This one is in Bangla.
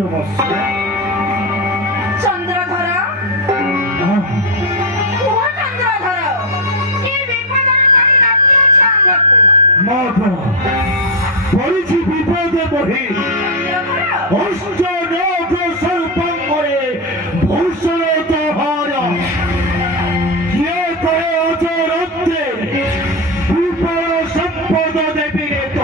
অবস্থা চন্দ্রধর ও চন্দ্রধর কি বিপদের কারণে ডাকিয়াছ আমাকে মাতা পড়েছি বিপদে পড়ে অষ্ট নখ সর্পং করে ভূষণ তোহার কে করে অজরত্বে বিপদ সম্পদ দেবীরে